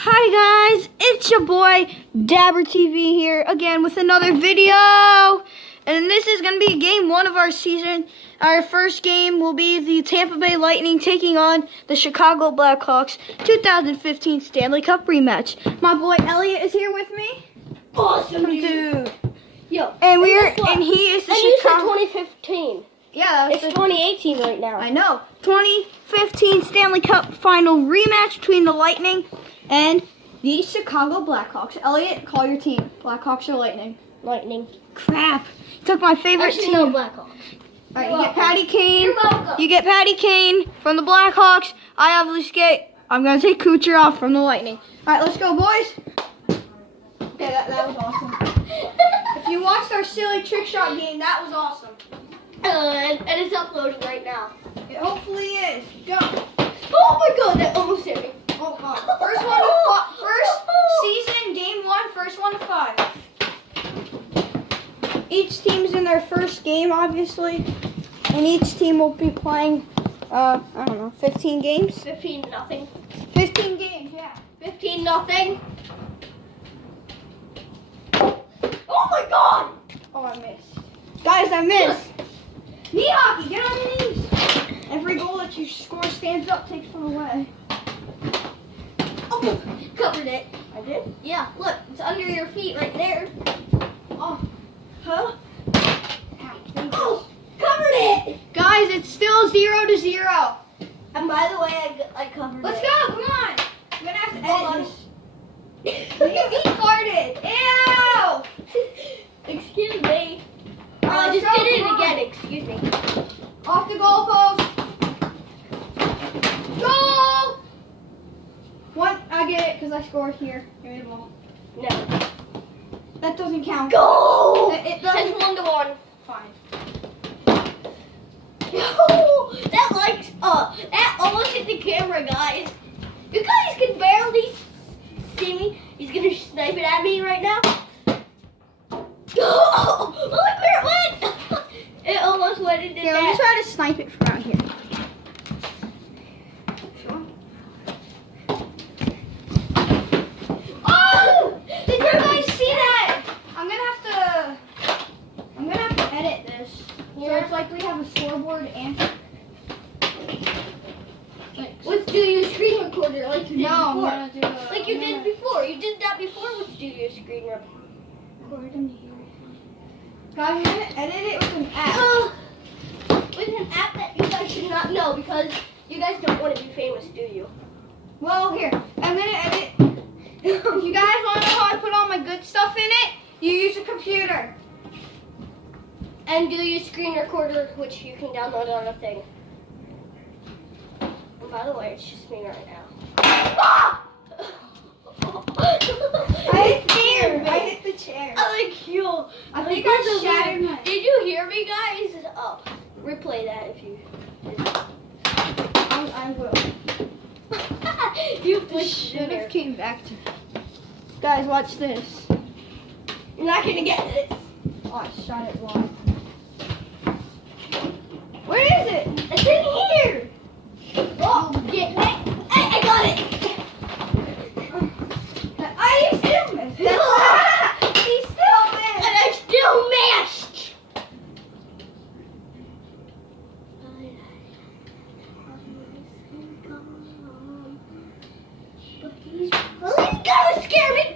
Hi guys, it's your boy Dabber TV here again with another video, and this is going to be game one of our season. Our first game will be the Tampa Bay Lightning taking on the Chicago Blackhawks 2015 Stanley Cup rematch. My boy Elliot is here with me. Awesome, dude. Yo, and he is the Chicago. You said 2015. Yeah, it's 2018 right now. I know. 2015 Stanley Cup final rematch between the Lightning and the Chicago Blackhawks. Elliot, call your team. Blackhawks or Lightning? Lightning. Crap. You took my favorite team. No, Blackhawks. Alright, you get Patty Kane. You're welcome. You get Patty Kane from the Blackhawks. I obviously get, I'm going to take Kucherov from the Lightning. Alright, let's go, boys. Okay, that was awesome. If you watched our silly trick shot game, that was awesome. And it's uploading right now. It hopefully is. Go. Oh my god, that almost hit me. Oh god. First season, game one, first one to 5. Each team's in their first game, obviously. And each team will be playing, I don't know, 15 games? 15-0. 15 games, yeah. 15-0. Oh my god! Oh, I missed. Guys, I missed. Knee hockey, get on your knees. Every goal that you score stands up, takes one away. Oh, covered it. I did? Yeah, look, it's under your feet right there. Oh. Huh? Oh, covered it! Guys, it's still 0-0. And by the way, I covered Let's it. go, come on. I'm gonna have to Hold edit this. He farted. Ew! Excuse me. Alright, Just let's go, did it come on. again, excuse me. Off the goalpost. Goal! One, I get it because I scored here. Give me the ball. No. That doesn't count. Goal! It It's doesn't. 1-1. Fine. That almost hit the camera, guys. You guys can barely see me. He's gonna snipe it at me right now. Oh, look where it went! It almost went into Here, let me that. try to snipe it from out here. Oh! Did you guys see that? I'm gonna have to edit this. So it's like we have a scoreboard and. Let's do your screen recorder like you did No, I'm before. gonna do a, Like you did before. You did that before with Studio Screen Recorder. Guys, I'm gonna edit it with an app. With an app that you guys should not know because you guys don't want to be famous, do you? Well, here, I'm gonna edit. If you guys want to know how I put all my good stuff in it, you use a computer. And do your screen recorder, which you can download on a thing. And by the way, it's just me right now. Ah! I hit the chair. I like you. I think I shattered my. Did you hear me, guys? Oh, replay that if you. I will. You This should have came back to me. Guys, watch this. You're not gonna get this. Oh, I shot it wide. Where is it? It's in here. Oh, get it. I got it. I still missed. He still missed. And I still missed. He's really gonna scare me.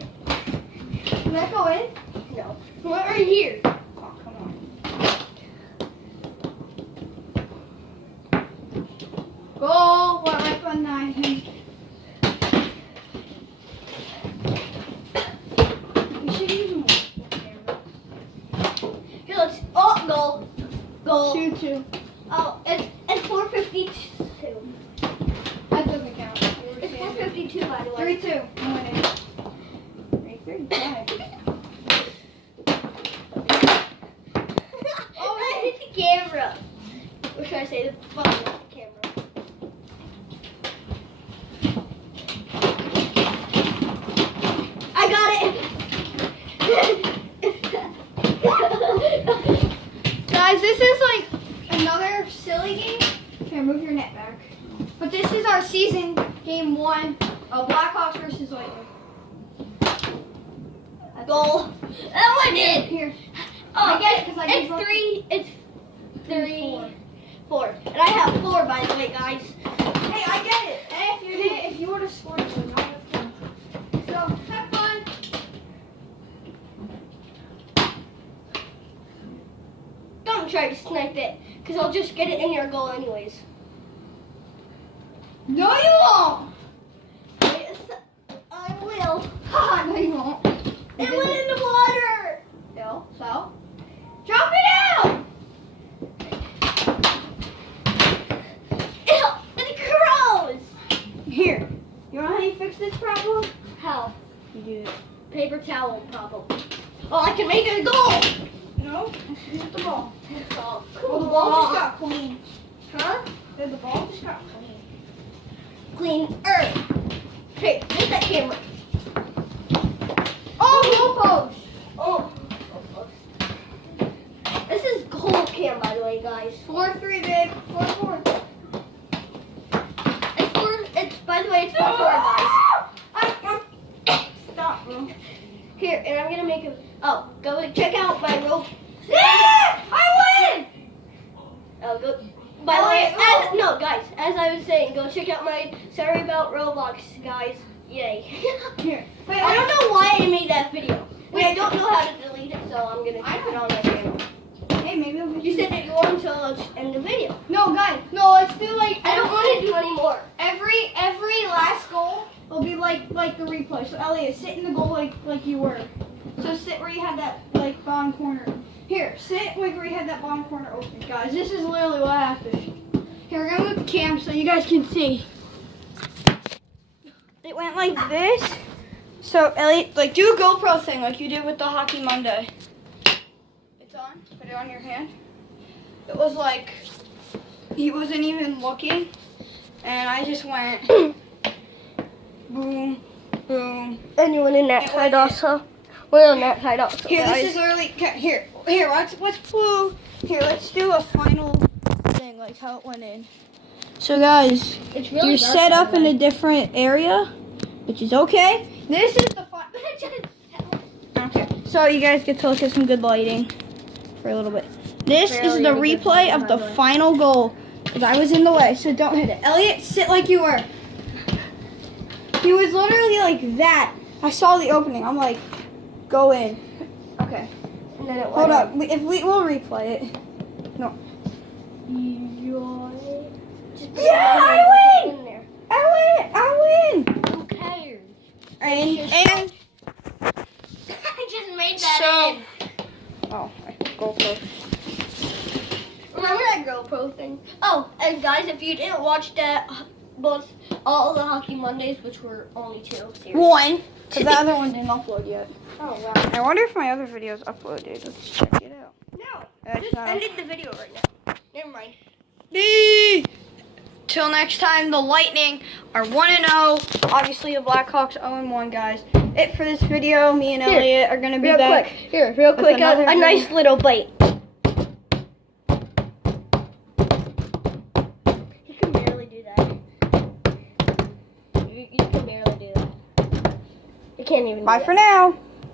Can that go in? No. What are here? Oh, come on. Goal. What right behind him? We should use more. Here, let's. Oh, goal. Goal. 2-2. Oh, it's 452. That doesn't count. It's 452, by the way. 3-2. I'm winning. 3-5. Oh, I hit the camera. Or should I say the button of the camera? I got it. Guys, this is like another silly game. Here, move your net back. But this is our season game one of Blackhawks versus Lightning. Goal. That one did. Here. Oh, I get it, 'cause I it's gave up. three. It's three, four. And I have 4, by the way, guys. Hey, I get it. And if you would have scored, you would not have counted. So, have fun. Don't try to snipe it, because I'll just get it in your goal anyways. No, you won't. Yes, I will. Haha, no, you won't. It went in the water. No, so drop it out. Ew, it grows. Here. You know how you fix this problem? How? You do it. Paper towel problem. Oh, I can make it a goal. No, hit the ball. Oh, Well, the ball just got clean. Huh? The ball just got clean. Clean earth. Hey, get that camera. Oh, goal post. Oh. This is goal cam, by the way, guys. 4-3, babe. 4-4. It's by the way, it's 4-4, guys. Stop, bro. Here, and I'm gonna make a. Oh, go check out my rope. Yeah, I win. Oh, go. By the way, no, guys, as I was saying, go check out my Sorry About Roblox, guys. Yay. Here. Wait, I don't know why I made that video. Wait, I don't know how to delete it, so I'm gonna keep it on my channel. Hey, maybe I'll get You said that you want to end the video. No, guys. No, let's do like I don't want to do any more. every last goal will be like the replay. So Elliot, sit in the goal like you were. So sit where you had that like bottom corner. Here, sit like where you had that bottom corner open, guys. This is literally what happened. Here, we're gonna move the cam so you guys can see. It went like this. So Elliot, like do a GoPro thing like you did with the Hockey Monday. It's on. Put it on your hand. It was like he wasn't even looking, and I just went boom, boom. And you went in that It side went in. also. We're on that side also. Here, guys. this is literally here. Let's blue. Here, let's do a final thing, like how it went in. So guys, It's really you're dark, set by up the in way. a different area, which is okay. This is the fun. Okay, so you guys get to look at some good lighting for a little bit. This is Really the good replay lighting, of by the the way. final goal. Because I was in the way, so don't hit it. Elliot, sit like you were. He was literally like that. I saw the opening. I'm like, go in. Okay. And then it went Hold in. up. We'll replay it. No. Yeah, I win! In there. I win! Who cares? And I just made that So- in. oh, GoPro. Remember that GoPro thing? Oh, and guys, if you didn't watch that, all the Hockey Mondays, which were only 2 series. One. Because the other one didn't upload yet. Oh wow. I wonder if my other videos uploaded. Let's check it out. No, It's just not. ended the video right now. Never mind. Till next time, the Lightning are 1-0. Obviously, the Blackhawks 0-1, guys. It for this video. Me and Here, Elliot are gonna be Real back. quick, here, real with quick, another a nice video. little bite. You can barely do that. You can barely do that. You can't even. Bye do for that. now.